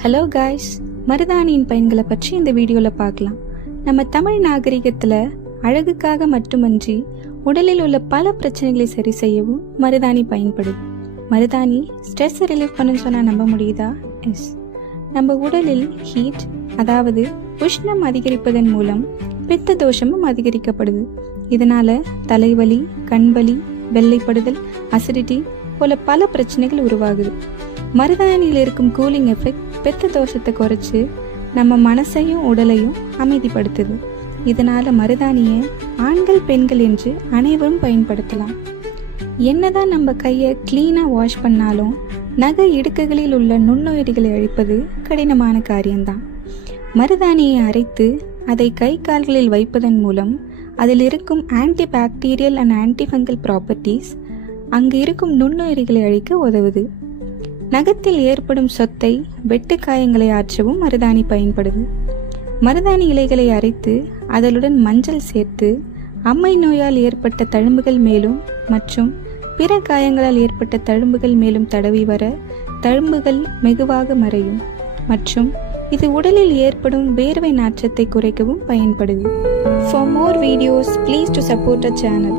Hello guys, மருதாணியின் பயன்களை பற்றி இந்த வீடியோவில் பார்க்கலாம். நம்ம தமிழ் நாகரிகத்தில் அழகுக்காக மட்டுமன்றி உடலில் உள்ள பல பிரச்சனைகளை சரி செய்யவும் மருதாணி பயன்படுது. மருதாணி ஸ்ட்ரெஸ் ரிலீஃப் பண்ணுன்னு சொன்னால் நம்ப முடியுதா? எஸ். நம்ம உடலில் ஹீட், அதாவது உஷ்ணம் அதிகரிப்பதன் மூலம் பித்த தோஷமும் அதிகரிக்கப்படுது. இதனால தலைவலி, கண்வலி, வெள்ளைப்படுதல், அசிடிட்டி போல பல பிரச்சனைகள் உருவாகுது. மருதாணியில் இருக்கும் கூலிங் எஃபெக்ட் பித்த தோஷத்தை குறைச்சி நம்ம மனசையும் உடலையும் அமைதிப்படுத்துது. இதனால மருதாணியை ஆண்கள் பெண்கள் என்று அனைவரும் பயன்படுத்தலாம். என்னதான் நம்ம கையை கிளீனாக வாஷ் பண்ணாலும் நகை இடுக்குகளில் உள்ள நுண்ணுயிரிகளை அழிப்பது கடினமான காரியம்தான். மருதாணியை அரைத்து அதை கை கால்களில் வைப்பதன் மூலம் அதில் இருக்கும் anti bacterial and antifungal properties அங்கு இருக்கும் நுண்ணுயிரிகளை அழிக்க உதவுது. நகத்தில் ஏற்படும் சொத்தை, வெட்டு காயங்களை ஆற்றவும் மருதாணி பயன்படுது. மருதாணி இலைகளை அரைத்து அதனுடன் மஞ்சள் சேர்த்து அம்மை நோயால் ஏற்பட்ட தழும்புகள் மேலும் மற்றும் பிற காயங்களால் ஏற்பட்ட தழும்புகள் மேலும் தடவி வர தழும்புகள் மெதுவாக மறையும் மற்றும் இது உடலில் ஏற்படும் வேர்வை நாற்றத்தை குறைக்கவும் பயன்படுது. For more videos, please to support our channel.